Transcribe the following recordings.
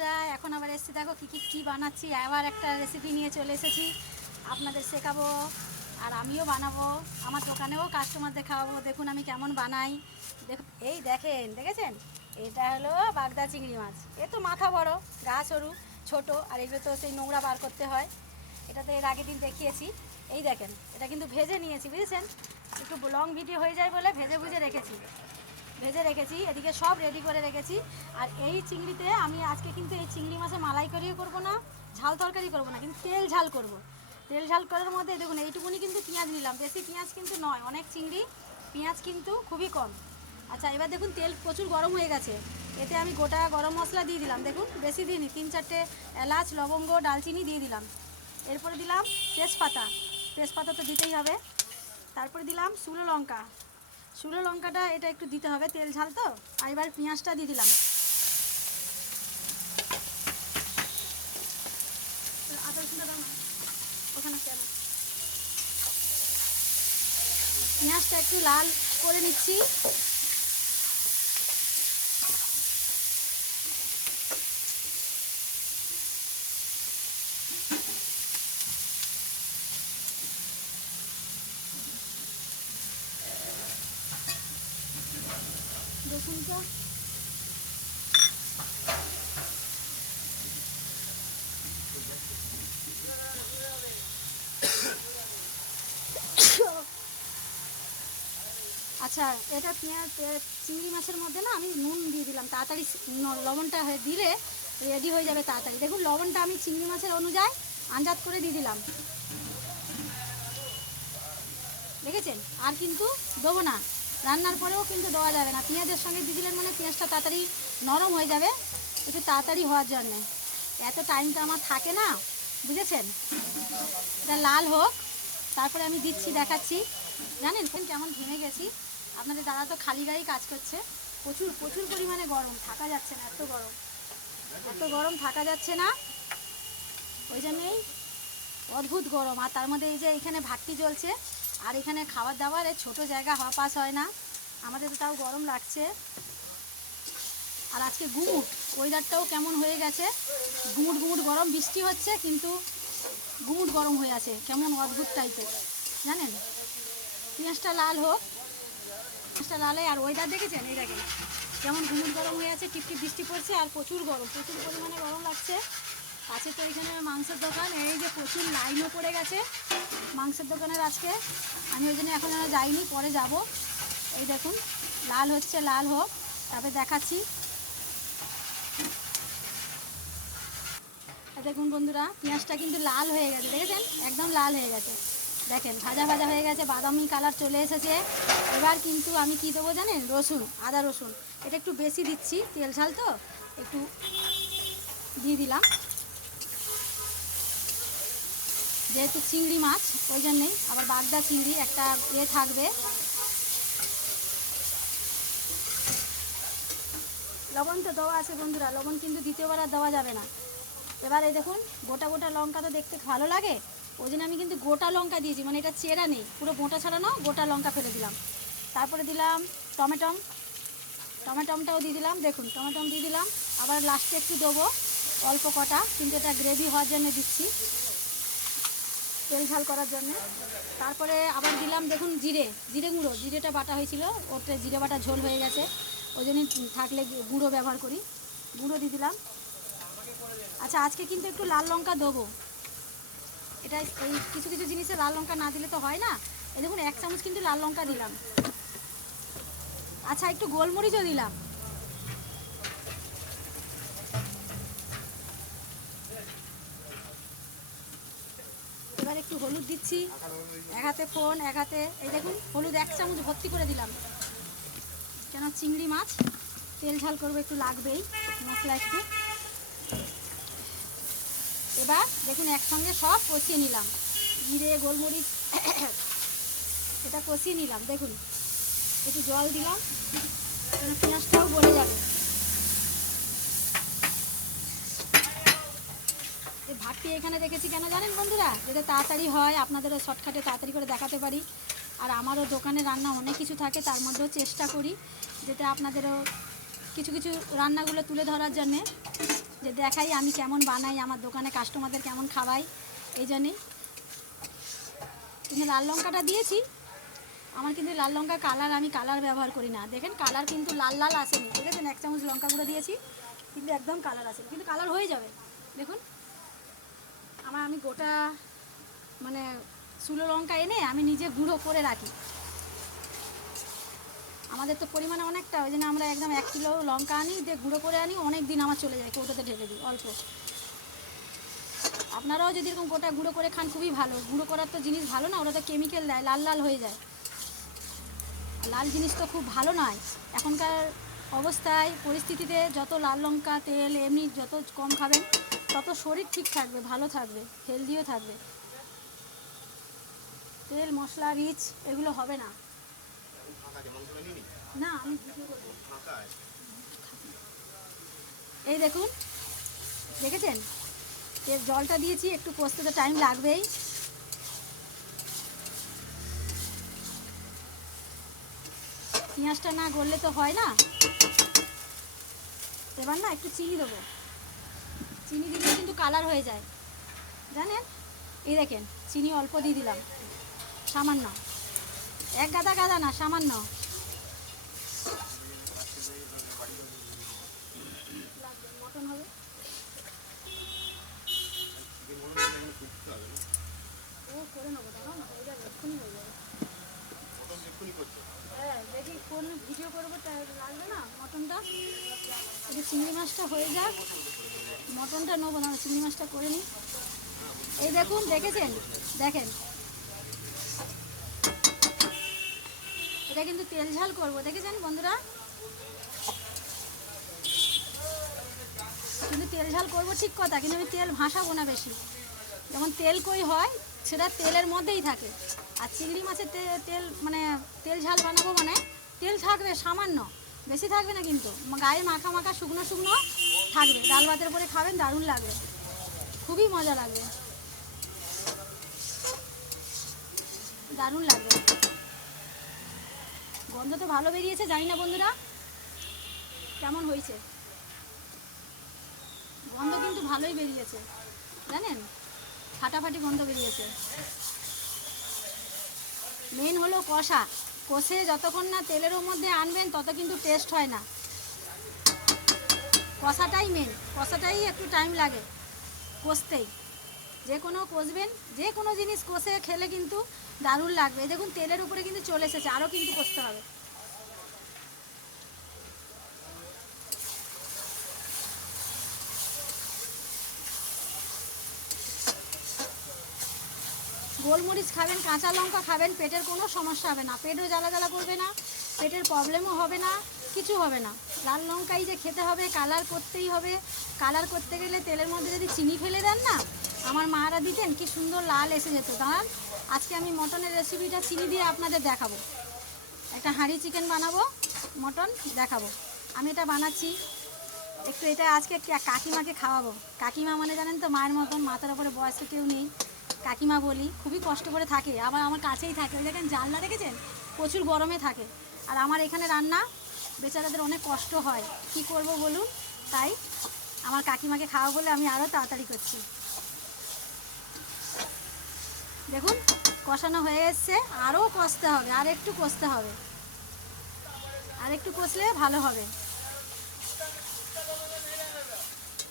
বন্ধুরা, এখন আবার এসেছি। দেখো কী বানাচ্ছি। আবার একটা রেসিপি নিয়ে চলে এসেছি, আপনাদের শেখাবো আর আমিও বানাবো। আমার দোকানেও কাস্টমারদের খাওয়াবো। দেখুন আমি কেমন বানাই। দেখুন, এই দেখেছেন, এটা হলো বাগদা চিংড়ি মাছ। এ তো মাথা বড়, গা সরু, ছোটো, আর এগুলো তো সেই নোংরা বার করতে হয়। এটা তো এর আগের দিন দেখিয়েছি। এই দেখেন, এটা কিন্তু ভেজে নিয়েছি, বুঝেছেন। একটু লং ভিডিও হয়ে যায় বলে ভেজে রেখেছি। এদিকে সব রেডি করে রেখেছি। আর এই চিংড়িতে আমি আজকে কিন্তু এই চিংড়ি মাছে মালাই করিও করব না, ঝাল তরকারি করব না, কিন্তু তেল ঝাল করব। তেল ঝাল করার মধ্যে দেখুন এইটুকুনি কিন্তু পেঁয়াজ নিলাম, বেশি পেঁয়াজ কিন্তু নয়, অনেক চিংড়ি, পেঁয়াজ কিন্তু খুবই কম। আচ্ছা, এবার দেখুন তেল প্রচুর গরম হয়ে গেছে। এতে আমি গোটা গরম মশলা দিয়ে দিলাম, দেখুন বেশি দিইনি, 3-4টে এলাচ, লবঙ্গ, দালচিনি দিয়ে দিলাম। এরপরে দিলাম তেজপাতা তো দিতেই হবে। তারপরে দিলাম শুকনো লঙ্কাটা, এটা একটু দিতে হবে, তেল ঝাল তো। আর এবার পেঁয়াজটা দিয়ে দিলাম। আদা রসুনটা দাও না, ওখানে কেন। পেঁয়াজটা একটু লাল করে নিচ্ছি। রসুনটা আচ্ছা, এটা চিংড়ি মাছের মধ্যে না আমি নুন দিয়ে দিলাম, তাড়াতাড়ি লবণটা দিলে রেডি হয়ে যাবে তাড়াতাড়ি। দেখুন লবণটা আমি চিংড়ি মাছের অনুযায়ী আন্দাজ করে দিয়ে দিলাম, দেখেছেন। আর কিন্তু দেবো না, রান্নার পরেও কিন্তু দেওয়া যাবে না। পেঁয়াজের সঙ্গে দিয়ে দিলেন মানে পেঁয়াজটা তাড়াতাড়ি নরম হয়ে যাবে, একটু তাড়াতাড়ি হওয়ার জন্যে। এত টাইমটা আমার থাকে না, বুঝেছেন। এটা লাল হোক, তারপরে আমি দিচ্ছি, দেখাচ্ছি। জানেন কেমন ঘেমে গেছি। আপনাদের দাদা তো খালি গায়ে কাজ করছে, প্রচুর পরিমাণে গরম, থাকা যাচ্ছে না, এত গরম থাকা যাচ্ছে না। ওই জন্যেই অদ্ভুত গরম। আর তার মধ্যে এই যে এখানে ভাটটি জ্বলছে, আর এখানে খাবার দাবার এই ছোটো জায়গা, হাওয়া পাস হয় না, আমাদের তো তাও গরম লাগছে। আর আজকে ওয়েদারটাও কেমন হয়ে গেছে, গুমুট গরম, বৃষ্টি হচ্ছে কিন্তু গুমুট গরম হয়ে আছে, কেমন অদ্ভুত টাইপের, জানেন। পেঁয়াজটা লাল হোক, পেঁয়াজটা লাল হয়। আর ওয়েদার দেখেছেন, এই দেখেন কেমন গুমুট গরম হয়ে আছে, টিপটিপ বৃষ্টি পড়ছে, আর প্রচুর পরিমাণে গরম লাগছে। আছে তো এখানে মাংসের দোকান, এই যে প্রচুর লাইনও পড়ে গেছে মাংসের দোকানের আজকে। আমি ওই জন্য এখন যাইনি, পরে যাব। এই দেখুন লাল হচ্ছে, লাল হোক, তারপরে দেখাচ্ছি। দেখুন বন্ধুরা, পেঁয়াজটা কিন্তু লাল হয়ে গেছে, দেখেছেন একদম লাল হয়ে গেছে। দেখেন ভাজা হয়ে গেছে, বাদামি কালার চলে এসেছে। এবার কিন্তু আমি কি দেবো জানেন, আদা রসুন এটা একটু বেশি দিচ্ছি, তেল ঝাল তো একটু দিয়ে দিলাম, যেহেতু চিংড়ি মাছ ওই জন্যেই। আবার বাগদা চিংড়ি একটা থাকবে। লবণ তো দেওয়া আছে বন্ধুরা, লবণ কিন্তু দ্বিতীয়বার আর দেওয়া যাবে না। এবার এই দেখুন গোটা লঙ্কা তো দেখতে ভালো লাগে, ওই জন্য আমি কিন্তু গোটা লঙ্কা দিয়েছি, মানে এটা চেরা নেই, পুরো বোঁটা ছাড়ানো গোটা লঙ্কা ফেলে দিলাম। তারপরে দিলাম টমেটমটাও দিয়ে দিলাম, দেখুন টমেটম দিয়ে দিলাম। আবার লাস্টে একটু দেবো অল্প কটা, কিন্তু এটা গ্রেভি হওয়ার জন্য দিচ্ছি, তেল ঝাল করার জন্য। তারপরে আবার দিলাম দেখুন জিরে গুঁড়ো, জিরেটা বাটা হয়েছিল, ওটা জিরে বাটা ঝোল হয়ে গেছে, ওই জন্যই থাকলে গুঁড়ো ব্যবহার করি, গুঁড়ো দিয়ে দিলাম। আচ্ছা, আজকে কিন্তু একটু লাল লঙ্কা দেবো, এটা এই কিছু জিনিসে লাল লঙ্কা না দিলে তো হয় না। এই দেখুন 1 চামচ কিন্তু লাল লঙ্কা দিলাম। আচ্ছা, একটু গোলমরিচও দিলাম। এবার একটু হলুদ দিচ্ছি, এক হাতে ফোন এক হাতে, এই দেখুন হলুদ 1 চামচ ভর্তি করে দিলাম, কেন চিংড়ি মাছ তেল ঝাল করবো, একটু লাগবেই মশলা একটু। এবার দেখুন একসঙ্গে সব কষিয়ে নিলাম, জিরে গোলমরিচ এটা কষিয়ে নিলাম। দেখুন একটু জল দিলাম, পেঁয়াজটাও গলে যাবে। এই ভাতটি এখানে রেখেছি কেন জানেন বন্ধুরা, যাতে তাড়াতাড়ি হয়, আপনাদেরও শর্টকাটে তাড়াতাড়ি করে দেখাতে পারি। আর আমারও দোকানে রান্না অনেক কিছু থাকে, তার মধ্যেও চেষ্টা করি যাতে আপনাদেরও কিছু রান্নাগুলো তুলে ধরার জন্যে। যে দেখাই আমি কেমন বানাই, আমার দোকানে কাস্টমারদের কেমন খাওয়াই। এই জন্যেই কিন্তু লাল লঙ্কাটা দিয়েছি। আমার কিন্তু লাল লঙ্কা কালার, আমি কালার ব্যবহার করি না। দেখেন কালার কিন্তু লাল লাল আসেনি, দেখেছেন? 1 চামচ লঙ্কা গুঁড়ো দিয়েছি কিন্তু একদম কালার আসেনি, কিন্তু কালার হয়ে যাবে। দেখুন আমি গোটা মানে শুকনো লঙ্কা এনে আমি নিজে গুঁড়ো করে রাখি। আমাদের তো পরিমাণে অনেকটা, ওই জন্য আমরা একদম 1 কিলো লঙ্কা আনি, দিয়ে গুঁড়ো করে আনি, অনেক দিন আমার চলে যায়, কৌটোতে ঢেলে দিই অল্প। আপনারাও যদি এরকম গোটা গুঁড়ো করে খান খুবই ভালো। গুঁড়ো করার তো জিনিস ভালো না, ওরা তো কেমিক্যাল দেয়, লাল লাল হয়ে যায়। লাল জিনিস তো খুব ভালো নয়। এখনকার অবস্থায় পরিস্থিতিতে যত লাল লঙ্কা তেল এমনি যত কম খাবেন তত শরীর ঠিক থাকবে, ভালো থাকবে, হেলদিও থাকবে। তেল মশলা রিচ এগুলো হবে না। না আমি ভিডিও করব। এই দেখুন, দেখেছেন এর জলটা দিয়েছি, একটু কষতে তো টাইম লাগবেই। পেঁয়াজটা না গললে তো হয় না। এবার না একটু চিনি দেবো, চিনি দিলে কিন্তু কালার হয়ে যায় জানেন। এই দেখেন চিনি অল্প দিয়ে দিলাম, সামান্য, 1 গাদা গাদা না, সামান্য। মটন হবে ও করে নেবো, দাঁড়াও না, হয়ে যাবে, এক্ষুনি হয়ে যাবে। হ্যাঁ দেখি কোন ভিডিও করবো লাগবে না মটনটা। একটু চিংড়ি মাছটা হয়ে যাক, মটনটা নেবো না, চিংড়ি মাছটা করে নিই। এই দেখুন, দেখেছেন? দেখেন এটা কিন্তু তেল ঝাল করবো, দেখেছেন বন্ধুরা? কিন্তু তেল ঝাল করবো ঠিক কথা, কিন্তু আমি তেল ভাসাবো না বেশি। যেমন তেল কই হয় সেটা তেলের মধ্যেই থাকে, আর চিংড়ি মাছের তেল মানে তেল ঝাল বানাবো মানে তেল থাকবে সামান্য, বেশি থাকবে না, কিন্তু গায়ে মাখা মাখা শুকনো শুকনো থাকবে। ডাল ভাতের উপরে খাবেন, দারুণ লাগবে, খুবই মজা লাগবে, দারুণ লাগবে। গন্ধ তো ভালো বেরিয়েছে, জানি না বন্ধুরা কেমন হয়েছে। গন্ধ কিন্তু ভালোই বেরিয়েছে জানেন, ফাটাফাটি গন্ধ বেরিয়েছে। মেন হলো কষা, কষে যতক্ষণ না তেলের মধ্যে আনবেন তত কিন্তু টেস্ট হয় না। কষাটাই মেন, কষাটাই একটু টাইম লাগে কষতেই। যে কোনো কষবেন, যে কোনো জিনিস কষে খেলে কিন্তু দারুণ লাগবে। দেখুন তেলের উপরে কিন্তু চলে এসেছে, আরও কিন্তু কষতে হবে। গোলমরিচ খাবেন, কাঁচা লঙ্কা খাবেন, পেটের কোনো সমস্যা হবে না, পেটও জ্বালা জ্বালা করবে না, পেটের প্রবলেমও হবে না, কিছু হবে না। লাল লঙ্কাই যে খেতে হবে, কালার করতেই হবে। কালার করতে গেলে তেলের মধ্যে যদি চিনি ফেলে দেন না, আমার মারা দিতেন কি সুন্দর লাল এসে যেত। দাঁড়ান আজকে আমি মটনের রেসিপিটা চিনি দিয়ে আপনাদের দেখাবো। একটা হাঁড়ি চিকেন বানাবো, মটন দেখাবো। আমি এটা বানাচ্ছি একটু, এটা আজকে কাকিমাকে খাওয়াবো। কাকিমা মানে জানেন তো মায়ের মতন, মাথার উপরে বয়স্ক কেউ নেই, কাকিমা বলি। খুবই কষ্ট করে থাকে, আবার আমার কাছেই থাকে। ওই দেখেন জানলা দেখেছেন, প্রচুর গরমে থাকে। আর আমার এখানে রান্না, বেচারাদের অনেক কষ্ট হয়, কি করব বলুন। তাই আমার কাকিমাকে খাওয়া বলে আমি আরও তাড়াতাড়ি করছি। দেখুন কষানো হয়ে এসছে, আরও কষতে হবে, আর একটু কষতে হবে, আর একটু কষলে ভালো হবে,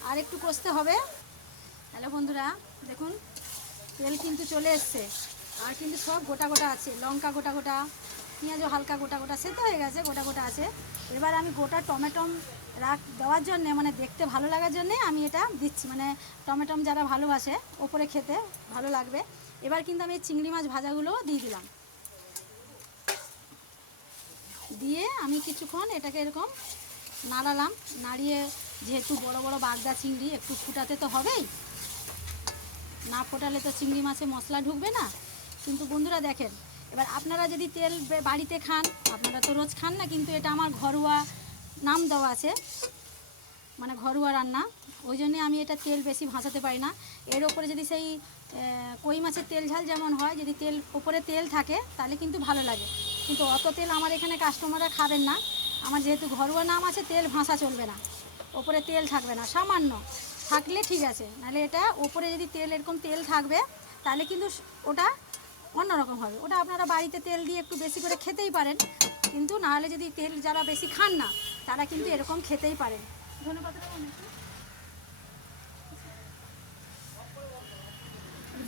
আর একটু কষতে হবে। হ্যালো বন্ধুরা, দেখুন তেল কিন্তু চলে এসছে, আর কিন্তু সব গোটা গোটা আছে, লঙ্কা গোটা গোটা, পেঁয়াজও হালকা গোটা গোটা, সে তো হয়ে গেছে, গোটা গোটা আছে। এবার আমি গোটা টমেটম দেওয়ার জন্যে, মানে দেখতে ভালো লাগার জন্যে আমি এটা দিচ্ছি, মানে টমেটম যারা ভালোবাসে ওপরে খেতে ভালো লাগবে। এবার কিন্তু আমি চিংড়ি মাছ ভাজাগুলো দিয়ে দিলাম, দিয়ে আমি কিছুক্ষণ এটাকে এরকম নাড়ালাম। নাড়িয়ে, যেহেতু বড় বড় বাগদা চিংড়ি, একটু ফুটাতে তো হবেই, না ফোটালে তো চিংড়ি মাছে মশলা ঢুকবে না। কিন্তু বন্ধুরা দেখেন, এবার আপনারা যদি তেল বাড়িতে খান, আপনারা তো রোজ খান না, কিন্তু এটা আমার ঘরোয়া নাম দেওয়া আছে, মানে ঘরোয়া রান্না, ওই জন্যে আমি এটা তেল বেশি ভাসাতে পারি না। এর ওপরে যদি সেই কই মাছের তেল ঝাল যেমন হয়, যদি তেল ওপরে তেল থাকে তাহলে কিন্তু ভালো লাগে, কিন্তু অত তেল আমার এখানে কাস্টমাররা খাবেন না। আমার যেহেতু ঘরোয়া নাম আছে, তেল ভাসা চলবে না, ওপরে তেল থাকবে না, সামান্য থাকলে ঠিক আছে, নাহলে এটা ওপরে যদি তেল এরকম তেল থাকবে তাহলে কিন্তু ওটা অন্যরকম হবে। ওটা আপনারা বাড়িতে তেল দিয়ে একটু বেশি করে খেতেই পারেন, কিন্তু নাহলে যদি তেল যারা বেশি খান না তারা কিন্তু এরকম খেতেই পারেন।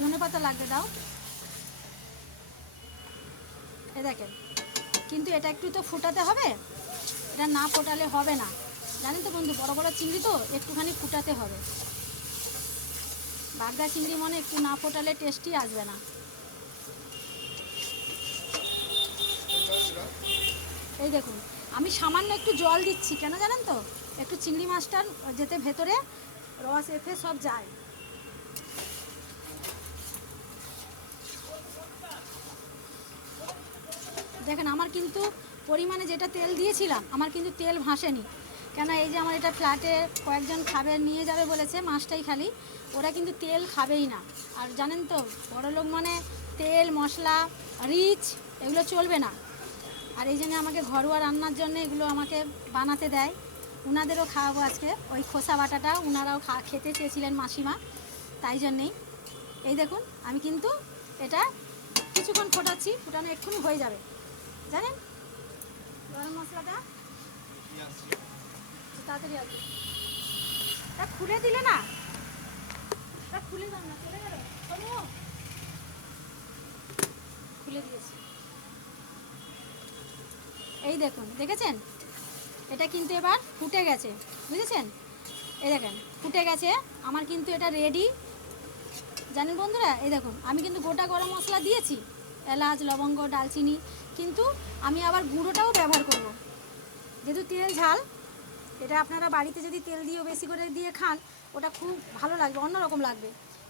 ধনেপাতা লাগবে, দাও। এ দেখেন, কিন্তু এটা একটু তো ফুটাতে হবে, এটা না ফোটালে হবে না, জানেন তো বন্ধু, বড় বড় চিংড়ি তো একটুখানি ফুটাতে হবে। বাগদা চিংড়ি মনে একটু না ফোটালে টেস্টই আসবে না। এই দেখুন, আমি সামান্য একটু জল দিচ্ছি, কেন জানেন তো, একটু চিংড়ি মাছটার যেতে ভেতরে রস এফে সব যায়। দেখেন আমার কিন্তু পরিমাণে যেটা তেল দিয়েছিলাম আমার কিন্তু তেল ভাসেনি, কেন এই যে আমার এটা ফ্ল্যাটে কয়েকজন খাবে নিয়ে যাবে বলেছে মাছটাই খালি, ওরা কিন্তু তেল খাবেই না। আর জানেন তো বড়লোক মানে তেল মশলা রিচ এগুলো চলবে না। আর এই জন্য আমাকে ঘরোয়া রান্নার জন্য এগুলো আমাকে বানাতে দেয়। উনাদেরও খাওয়াবো আজকে ওই খোসা বাটাটা, উনারাও খেতে চেয়েছিলেন মাসিমা, তাই জন্যেই। এই দেখুন আমি কিন্তু এটা কিছুক্ষণ ফোটাচ্ছি, ফোটানো এক্ষুনি হয়ে যাবে, জানেন। গরম মশলাটা তাড়াতাড়ি আসবে, তা খুলে দিলে না, তা খুলে দাও না, চলে গেল, খুলে দিয়েছি। এই দেখুন, দেখেছেন, এটা কিন্তু এবার ফুটে গেছে, বুঝেছেন। এই দেখেন ফুটে গেছে আমার, কিন্তু এটা রেডি, জানেন বন্ধুরা। এই দেখুন আমি কিন্তু গোটা গরম মশলা দিয়েছি, এলাচ লবঙ্গ ডালচিনি, কিন্তু আমি আবার গুঁড়োটাও ব্যবহার করব, যেহেতু তেল ঝাল। এটা আপনারা বাড়িতে যদি তেল দিয়েও বেশি করে দিয়ে খান ওটা খুব ভালো লাগবে, অন্যরকম লাগবে।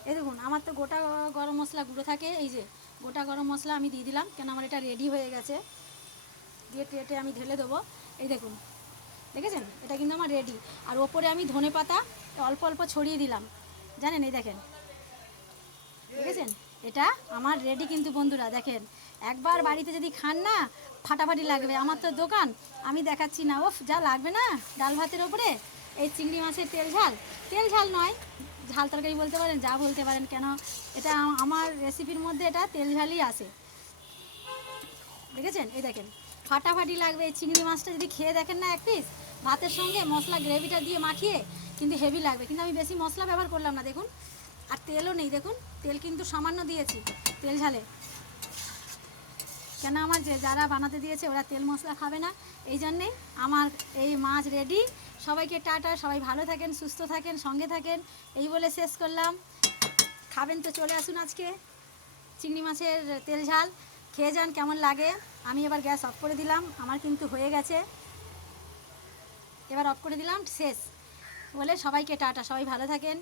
এই দেখুন আমার তো গোটা গরম মশলা গুঁড়ো থাকে, এই যে গোটা গরম মশলা আমি দিয়ে দিলাম, কেন আমার এটা রেডি হয়ে গেছে, দিয়ে টেটে আমি ঢেলে দেবো। এই দেখুন, দেখেছেন, এটা কিন্তু আমার রেডি। আর ওপরে আমি ধনেপাতা অল্প অল্প ছড়িয়ে দিলাম, জানেন। এই দেখেন, দেখেছেন, এটা আমার রেডি কিন্তু বন্ধুরা। দেখেন একবার বাড়িতে যদি খান না ফাটাফাটি লাগবে। আমার তো দোকান, আমি দেখাচ্ছি না, ওফ যা লাগবে না ডাল ভাতের ওপরে এই চিংড়ি মাছের তেল ঝাল, তেল ঝাল নয় ঝাল তরকারি বলতে পারেন, যা বলতে পারেন, কেন এটা আমার রেসিপির মধ্যে এটা তেল ঝালই আসে, দেখেছেন। এই দেখেন ফাটাফাটি লাগবে। এই চিংড়ি মাছটা যদি খেয়ে দেখেন না এক পিস ভাতের সঙ্গে মশলা গ্রেভিটা দিয়ে মাখিয়ে, কিন্তু হেভি লাগবে। কিন্তু আমি বেশি মশলা ব্যবহার করলাম না, দেখুন, আর তেলও নেই, দেখুন তেল কিন্তু সামান্য দিয়েছি তেল ঝালে, কেন আমার যে যারা বানাতে দিয়েছে ওরা তেল মশলা খাবে না, এই জন্যেই আমার এই মাছ রেডি। সবাইকে টাটা, সবাই ভালো থাকেন, সুস্থ থাকেন, সঙ্গে থাকেন, এই বলে শেষ করলাম। খাবেন তো চলে আসুন আজকে চিংড়ি মাছের তেল ঝাল, খেয়ে যান কেমন লাগে। আমি এবার গ্যাস অফ করে দিলাম, আমার কিন্তু হয়ে গেছে, এবার অফ করে দিলাম, শেষ বলে সবাইকে টাটা, সবাই ভালো থাকেন।